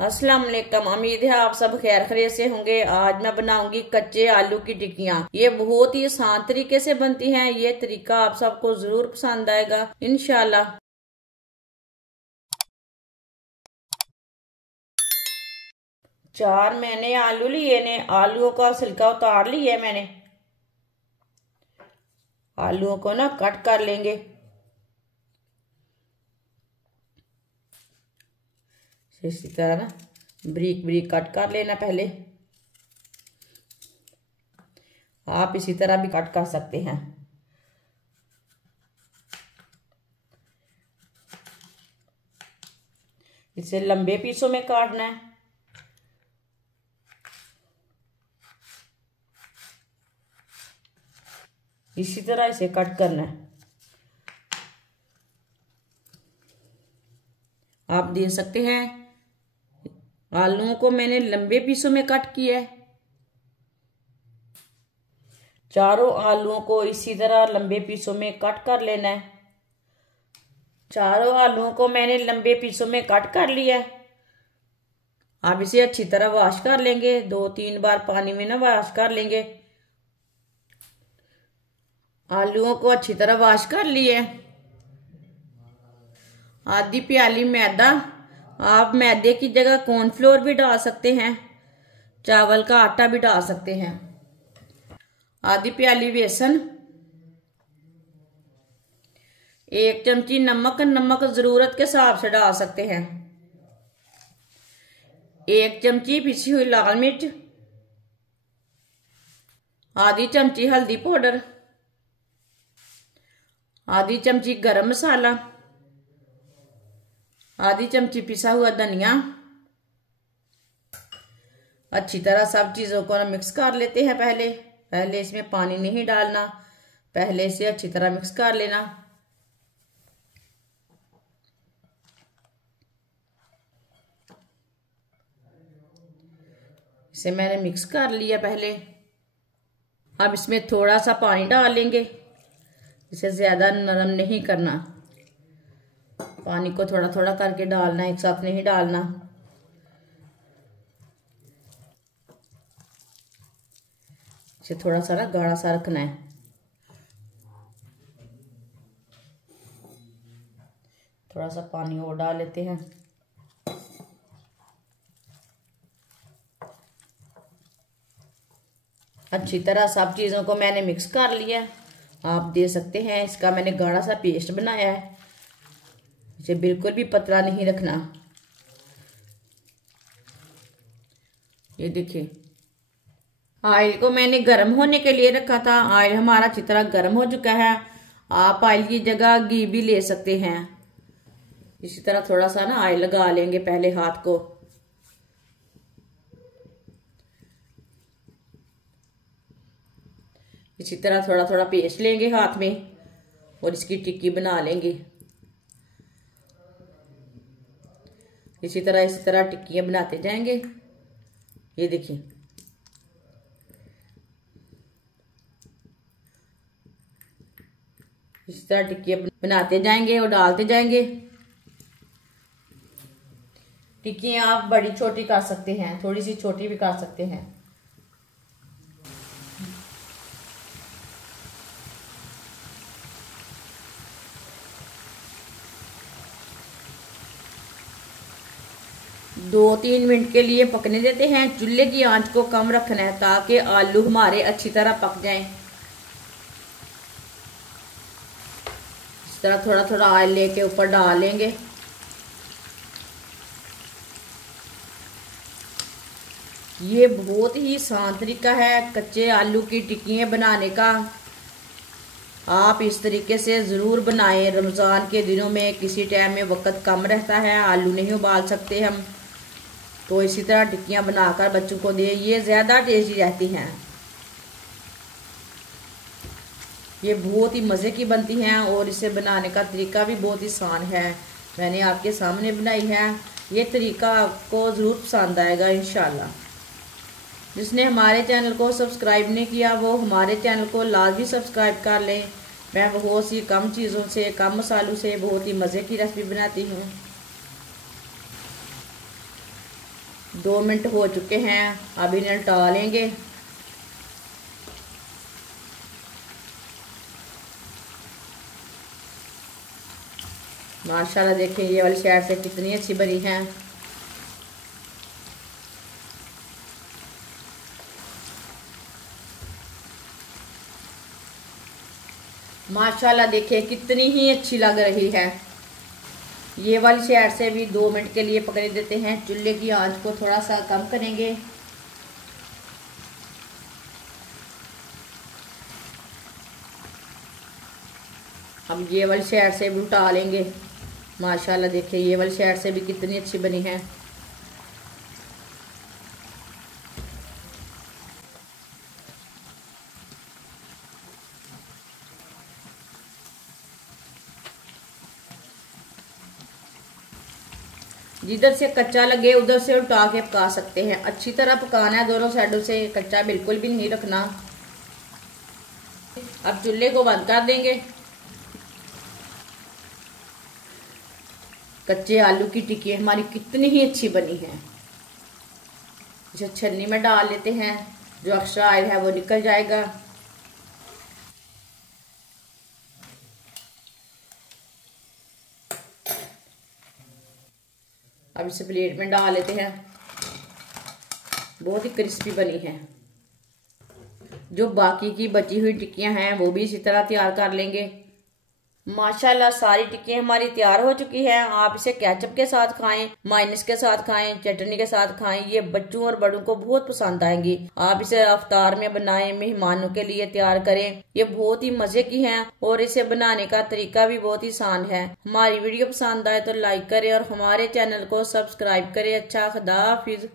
अस्सलाम वालेकुम। उम्मीद है आप सब खैर खैरियत से होंगे। आज मैं बनाऊंगी कच्चे आलू की टिक्कियाँ। ये बहुत ही आसान तरीके से बनती हैं। ये तरीका आप सबको जरूर पसंद आएगा इंशाल्लाह। 4 मैंने आलू लिए ने, आलूओं का छिलका उतार लिया मैंने। आलूओं को ना कट कर लेंगे। इसी तरह ना बारीक बारीक कट कर लेना पहले। आप इसी तरह भी कट कर सकते हैं। इसे लंबे पीसों में काटना है। इसी तरह इसे कट करना है। आप देख सकते हैं आलूओं को मैंने लंबे पीसों में कट किया है। चारों आलूओं को इसी तरह लंबे पीसों में कट कर लेना है। चारों आलूओं को मैंने लंबे पीसों में कट कर लिया है। अब इसे अच्छी तरह वॉश कर लेंगे। 2-3 बार पानी में ना वॉश कर लेंगे। आलूओं को अच्छी तरह वॉश कर लिए। आधी प्याली मैदा, आप मैदे की जगह कॉर्नफ्लोर भी डाल सकते हैं, चावल का आटा भी डाल सकते हैं। आधी प्याली बेसन, 1 चमची नमक, नमक जरूरत के हिसाब से डाल सकते हैं। 1 चमची पिसी हुई लाल मिर्च, आधी चमची हल्दी पाउडर, आधी चमची गरम मसाला, आधी चमची पिसा हुआ धनिया। अच्छी तरह सब चीजों को ना मिक्स कर लेते हैं। पहले इसमें पानी नहीं डालना, पहले इसे अच्छी तरह मिक्स कर लेना। इसे मैंने मिक्स कर लिया पहले। अब इसमें थोड़ा सा पानी डाल लेंगे। इसे ज्यादा नरम नहीं करना, पानी को थोड़ा थोड़ा करके डालना, एक साथ नहीं डालना। इसे थोड़ा सा ना गाढ़ा सा रखना है। थोड़ा सा पानी और डाल लेते हैं। अच्छी तरह सब चीजों को मैंने मिक्स कर लिया। आप देख सकते हैं इसका मैंने गाढ़ा सा पेस्ट बनाया है। इसे बिल्कुल भी पतला नहीं रखना। ये देखिए, ऑयल को मैंने गर्म होने के लिए रखा था। ऑयल हमारा अच्छी तरह गर्म हो चुका है। आप ऑयल की जगह घी भी ले सकते हैं। इसी तरह थोड़ा सा ना ऑयल लगा लेंगे पहले हाथ को। इसी तरह थोड़ा थोड़ा पेस्ट लेंगे हाथ में और इसकी टिक्की बना लेंगे। इसी तरह टिक्कियां बनाते जाएंगे। ये देखिए, इस तरह टिक्कियां बनाते जाएंगे और डालते जाएंगे। टिक्कियां आप बड़ी छोटी कर सकते हैं, थोड़ी सी छोटी भी कर सकते हैं। दो 3 मिनट के लिए पकने देते हैं। चूल्हे की आंच को कम रखना है ताकि आलू हमारे अच्छी तरह पक जाएं। इस तरह थोड़ा थोड़ा ऑयल लेके ऊपर डाल लेंगे। ये बहुत ही आसान तरीका है कच्चे आलू की टिक्कियाँ बनाने का। आप इस तरीके से ज़रूर बनाएं। रमज़ान के दिनों में किसी टाइम में वक्त कम रहता है, आलू नहीं उबाल सकते हम, तो इसी तरह टिक्कियाँ बनाकर बच्चों को दे। ये ज़्यादा टेस्टी रहती हैं। ये बहुत ही मज़े की बनती हैं और इसे बनाने का तरीका भी बहुत ही आसान है। मैंने आपके सामने बनाई है। ये तरीका आपको ज़रूर पसंद आएगा इंशाल्लाह। जिसने हमारे चैनल को सब्सक्राइब नहीं किया वो हमारे चैनल को लाजमी सब्सक्राइब कर लें। मैं बहुत सी कम चीज़ों से, कम मसालों से बहुत ही मज़े की रेसिपी बनाती हूँ। 2 मिनट हो चुके हैं, अब इन्हें उल्टा लेंगे। माशाल्लाह देखें ये वाली साइड से कितनी अच्छी बनी है। माशाल्लाह देखें कितनी ही अच्छी लग रही है। ये वाली साइड से भी 2 मिनट के लिए पकड़ देते हैं। चूल्हे की आंच को थोड़ा सा कम करेंगे। अब ये वाली साइड से भी उल्टा लेंगे। माशाल्लाह देखिए ये वाली साइड से भी कितनी अच्छी बनी है। जिधर से कच्चा लगे उधर से उल्टा के पका सकते हैं। अच्छी तरह पकाना है, दोनों साइडों से, कच्चा बिल्कुल भी नहीं रखना। अब चूल्हे को बंद कर देंगे। कच्चे आलू की टिक्की हमारी कितनी ही अच्छी बनी है। इसे छन्नी में डाल लेते हैं, जो एक्स्ट्रा ऑयल है वो निकल जाएगा। अब इसे प्लेट में डाल लेते हैं। बहुत ही क्रिस्पी बनी है। जो बाकी की बची हुई टिक्कियां हैं वो भी इसी तरह तैयार कर लेंगे। माशाल्लाह सारी टिक्कियां हमारी तैयार हो चुकी हैं। आप इसे केचप के साथ खाएं, मायोनीज के साथ खाएं, चटनी के साथ खाएं। ये बच्चों और बड़ों को बहुत पसंद आएंगी। आप इसे अफ्तार में बनाएं, मेहमानों के लिए तैयार करें। ये बहुत ही मजे की हैं और इसे बनाने का तरीका भी बहुत ही आसान है। हमारी वीडियो पसंद आए तो लाइक करें और हमारे चैनल को सब्सक्राइब करें। अच्छा, खुदा हाफिज।